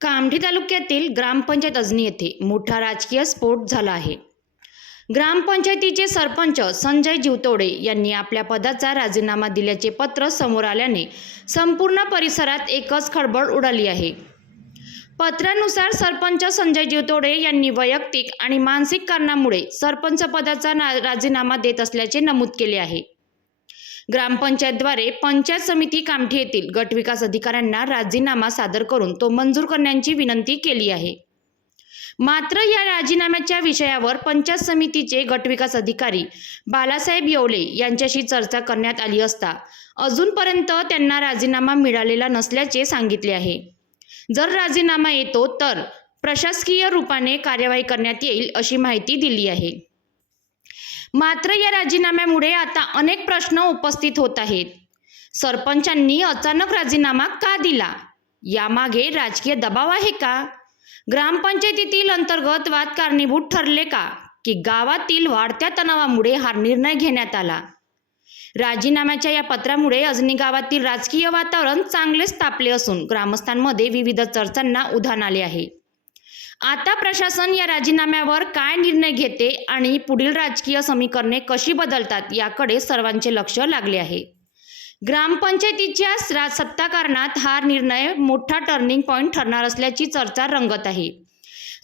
कामठी तालुक्यातील ग्रामपंचायत अजनी येथे मोठा राजकीय स्फोट झाला आहे। ग्रामपंचायतीचे सरपंच संजय जीवतोडे यांनी आपल्या पदाचा राजीनामा दिल्याचे पत्र समोर आल्याने संपूर्ण परिसरात एकच खळबळ उडाली आहे। पत्रानुसार सरपंच संजय जीवतोडे यांनी वैयक्तिक आणि मानसिक कारणामुळे सरपंच पदाचा राजीनामा देत असल्याचे नमूद केले आहे। ग्रामपंचायतद्वारे पंचायत समिती कामठी येथील गटविकास अधिकाऱ्यांना राजीनामा सादर करून तो मंजूर करण्याची विनंती केली आहे। मात्र या राजीनाम्याच्या विषयावर पंचायत समितीचे गटविकास अधिकारी बालासाहेब येवले यांच्याशी चर्चा करण्यात आली असता अजूनपर्यंत त्यांना राजीनामा मिळालेला नसल्याचे सांगितले आहे। जर राजीनामा येतो तर प्रशासकीय रूपाने कार्यवाही करण्यात येईल अशी माहिती दिली आहे। मात्र या राजीनाम्यामुळे आता अनेक प्रश्न उपस्थित होत आहेत। सरपंचांनी अचानक राजीनामा का दिला? यामागे राजकीय दबाव आहे का? ग्रामपंचायतीतील अंतर्गत वाद कारणीभूत ठरले का? की गावातील वाढत्या तणावामुळे हा निर्णय घेण्यात आला? राजीनाम्याच्या या पत्रामुळे अजनी गावातील राजकीय वातावरण चांगलेच तापले असून ग्रामस्थांमध्ये विविध चर्चांना उधाण आले आहे। आता प्रशासन या राजीनाम्यावर काय निर्णय घेते आणि पुढील राजकीय समीकरणे कशी बदलतात याकडे सर्वांचे लक्ष लागले आहे। ग्रामपंचायतीच्या सत्ताकारणात हा निर्णय मोठा टर्निंग पॉइंट ठरणार असल्याची चर्चा रंगत आहे।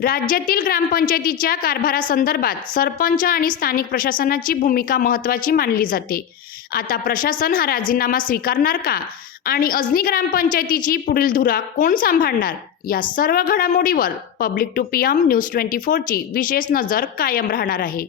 राज्यातील ग्रामपंचायतीच्या कारभारासंदर्भात सरपंच आणि स्थानिक प्रशासनाची भूमिका महत्त्वाची मानली जाते। आता प्रशासन हा राजीनामा स्वीकारणार का आणि अजनी ग्रामपंचायतीची पुढील धुरा कोण सांभाळणार? या सर्व घडामोडीवर पब्लिक टू PM न्यूज 24 ची विशेष नजर कायम राहणार आहे।